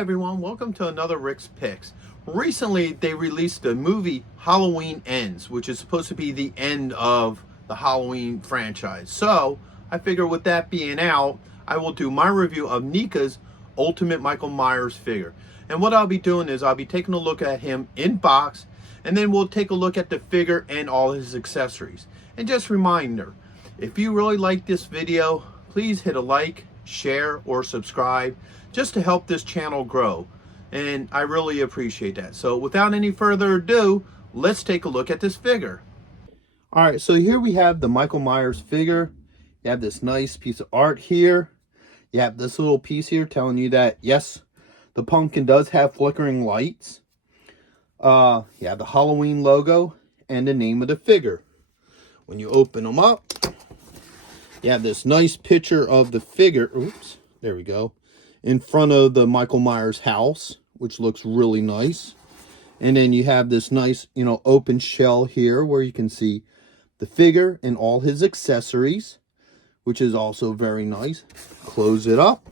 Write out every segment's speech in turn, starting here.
everyone, welcome to another Rick's Picks. Recently they released the movie Halloween Ends, which is supposed to be the end of the Halloween franchise. So I figure with that being out, I will do my review of NECA's Ultimate Michael Myers figure. And what I'll be doing is I'll be taking a look at him in box, and then we'll take a look at the figure and all his accessories. And just a reminder, if you really like this video, please hit a like, share, or subscribe just to help this channel grow, and I really appreciate that. So without any further ado, let's take a look at this figure. All right, so here we have the Michael Myers figure. You have this nice piece of art here. You have this little piece here telling you that yes, the pumpkin does have flickering lights. You have the Halloween logo and the name of the figure. When you open them up, you have this nice picture of the figure. Oops, there we go. In front of the Michael Myers house, which looks really nice. And then you have this nice, open shell here where you can see the figure and all his accessories, which is also very nice. Close it up.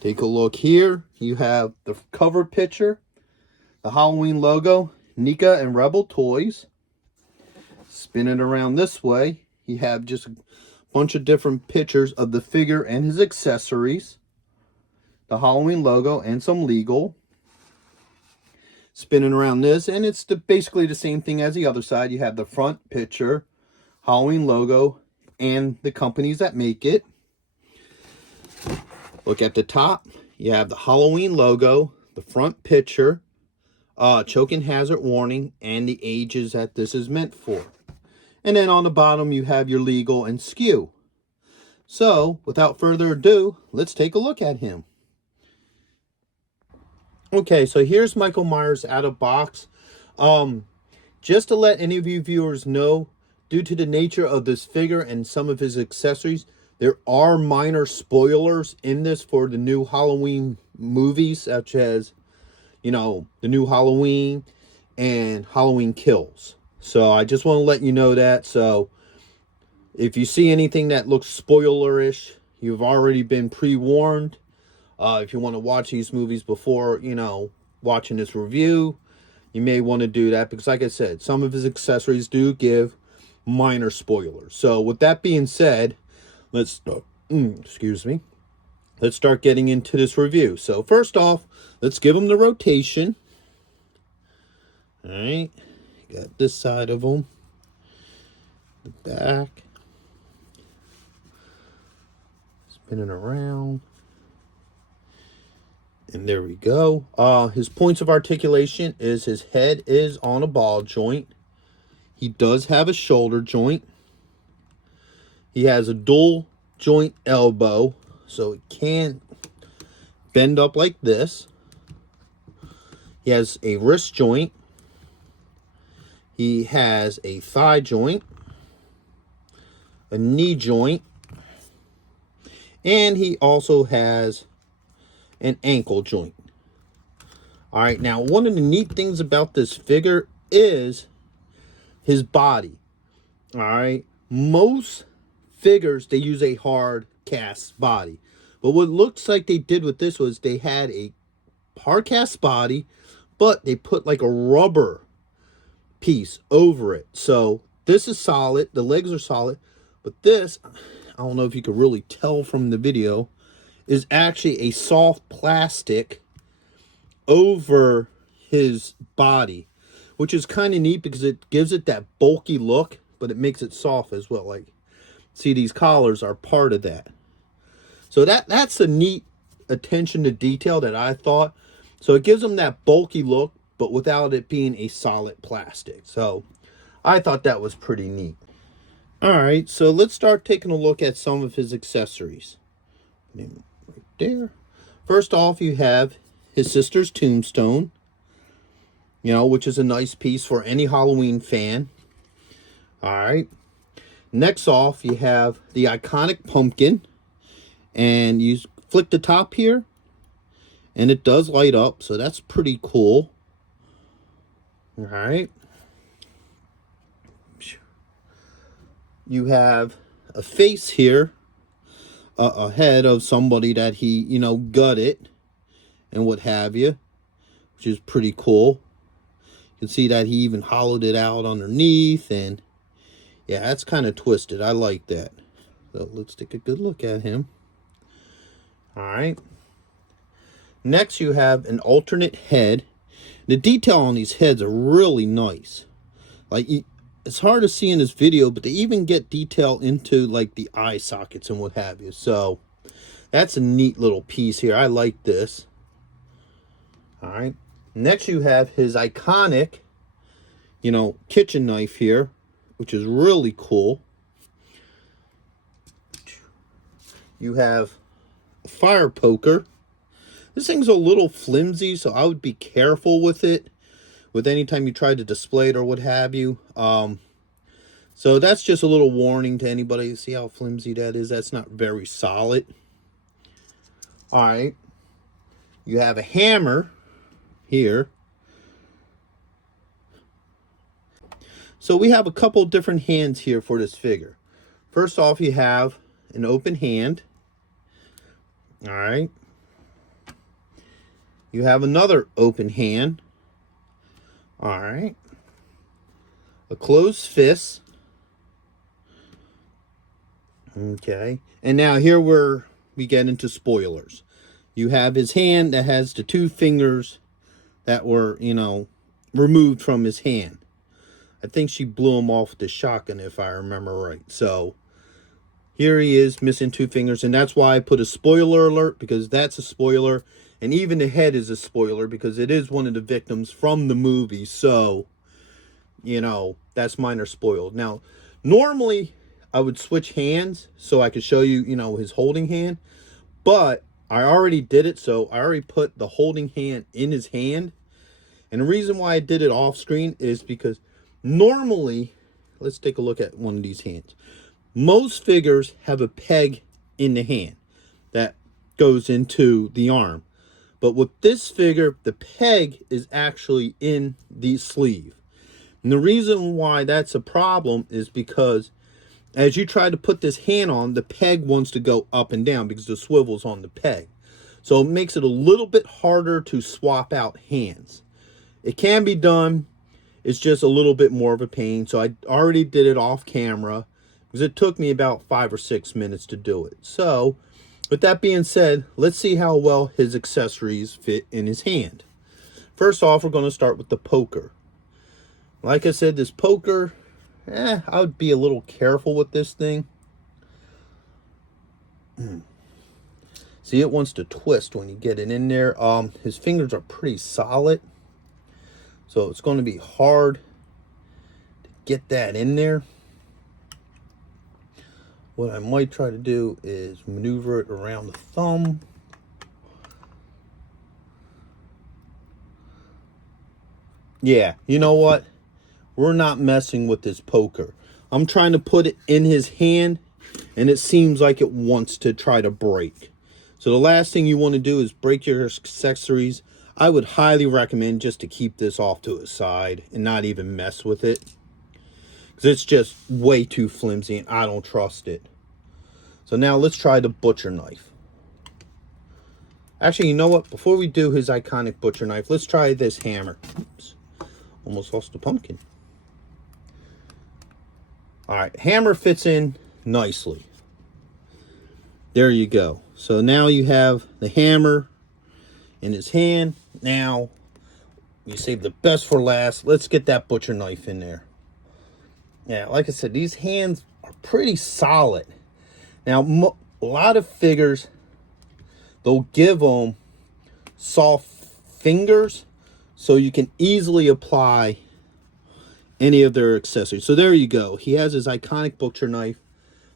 Take a look here. You have the cover picture, the Halloween logo, NECA and Rebel Toys. Spin it around this way. You have just a bunch of different pictures of the figure and his accessories, the Halloween logo, and some legal. Spinning around this, and it's basically the same thing as the other side. You have the front picture, Halloween logo, and the companies that make it. Look at the top. You have the Halloween logo, the front picture, choke and hazard warning, and the ages that this is meant for. And then on the bottom, you have your legal and SKU. So, without further ado, let's take a look at him. Okay, so here's Michael Myers out of box. Just to let any of you viewers know, due to the nature of this figure and some of his accessories, there are minor spoilers in this for the new Halloween movies, such as, the new Halloween and Halloween Kills. So I just want to let you know that. So if you see anything that looks spoilerish, you've already been pre-warned. If you want to watch these movies before, watching this review, you may want to do that. Because like I said, some of his accessories do give minor spoilers. So with that being said, let's start, let's start getting into this review. So first off, let's give him the rotation. All right. Got this side of him. The back. Spinning around. And there we go. His points of articulation is his head is on a ball joint. He does have a shoulder joint. He has a dual joint elbow, so it can bend up like this. He has a wrist joint. He has a thigh joint, a knee joint, and he also has an ankle joint. All right, now one of the neat things about this figure is his body. All right, most figures, they use a hard cast body, but what looks like they did with this was they had a hard cast body, but they put like a rubber piece over it. So this is solid, the legs are solid, but this, I don't know if you could really tell from the video, is actually a soft plastic over his body, which is kind of neat because it gives it that bulky look, but it makes it soft as well. Like, see, these collars are part of that. So that's a neat attention to detail that I thought. So it gives him that bulky look, but without it being a solid plastic. So I thought that was pretty neat. All right, so let's start taking a look at some of his accessories. Right there. First off, you have his sister's tombstone, which is a nice piece for any Halloween fan. All right. Next off, you have the iconic pumpkin, and you flick the top here, and it does light up, so that's pretty cool. All right. You have a face here, a head of somebody that he, gutted, and what have you, which is pretty cool. You can see that he even hollowed it out underneath, and yeah, that's kind of twisted. I like that. So let's take a good look at him. All right. Next, you have an alternate head. The detail on these heads are really nice. Like, it's hard to see in this video, but they even get detail into like the eye sockets and what have you. So that's a neat little piece here. I like this. All right. Next, you have his iconic, kitchen knife here, which is really cool. You have a fire poker. This thing's a little flimsy, so I would be careful with it. With any time you try to display it or what have you. So that's just a little warning to anybody. See how flimsy that is? That's not very solid. All right. You have a hammer here. So we have a couple different hands here for this figure. First off, you have an open hand. All right. You have another open hand. All right. A closed fist. Okay. And now here we get into spoilers. You have his hand that has the two fingers that were, removed from his hand. I think she blew him off with the shotgun, if I remember right. So here he is missing two fingers, and that's why I put a spoiler alert, because that's a spoiler. And even the head is a spoiler because it is one of the victims from the movie. So, that's minor spoiled. Now, normally I would switch hands so I could show you, his holding hand. But I already did it, so I already put the holding hand in his hand. And the reason why I did it off screen is because normally, let's take a look at one of these hands. Most figures have a peg in the hand that goes into the arm. But with this figure, the peg is actually in the sleeve. And the reason why that's a problem is because as you try to put this hand on, the peg wants to go up and down because the swivel's on the peg. So it makes it a little bit harder to swap out hands. It can be done. It's just a little bit more of a pain. So I already did it off camera because it took me about 5 or 6 minutes to do it. So with that being said, let's see how well his accessories fit in his hand. First off, we're going to start with the poker. Like I said, this poker, I would be a little careful with this thing. See, it wants to twist when you get it in there. His fingers are pretty solid, so it's going to be hard to get that in there. What I might try to do is maneuver it around the thumb. Yeah, you know what? We're not messing with this poker. I'm trying to put it in his hand, and it seems like it wants to try to break. So the last thing you want to do is break your accessories. I would highly recommend just to keep this off to a side and not even mess with it, because it's just way too flimsy and I don't trust it. So now let's try the butcher knife. Actually, you know what? Before we do his iconic butcher knife, let's try this hammer. Oops. Almost lost the pumpkin. All right, hammer fits in nicely. There you go. So now you have the hammer in his hand. Now, you save the best for last. Let's get that butcher knife in there. Yeah, like I said, these hands are pretty solid. Now, a lot of figures, they'll give them soft fingers so you can easily apply any of their accessories. So there you go. He has his iconic butcher knife.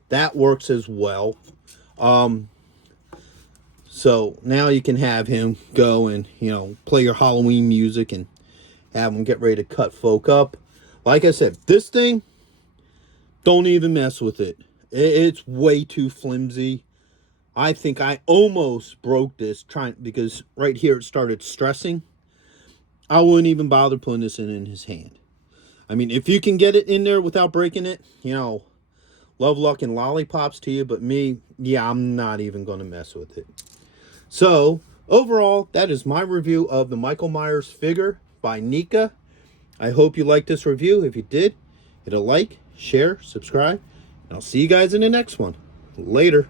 That works as well. So now you can have him go and, play your Halloween music and have him get ready to cut folk up. Like I said, this thing, don't even mess with it. It's way too flimsy. I think I almost broke this because right here it started stressing. I wouldn't even bother putting this in his hand. I mean, if you can get it in there without breaking it, love, luck, and lollipops to you. But me, yeah, I'm not even going to mess with it. So, Overall, that is my review of the Michael Myers figure by NECA. I hope you liked this review. If you did, hit a like, share, subscribe, and I'll see you guys in the next one. Later.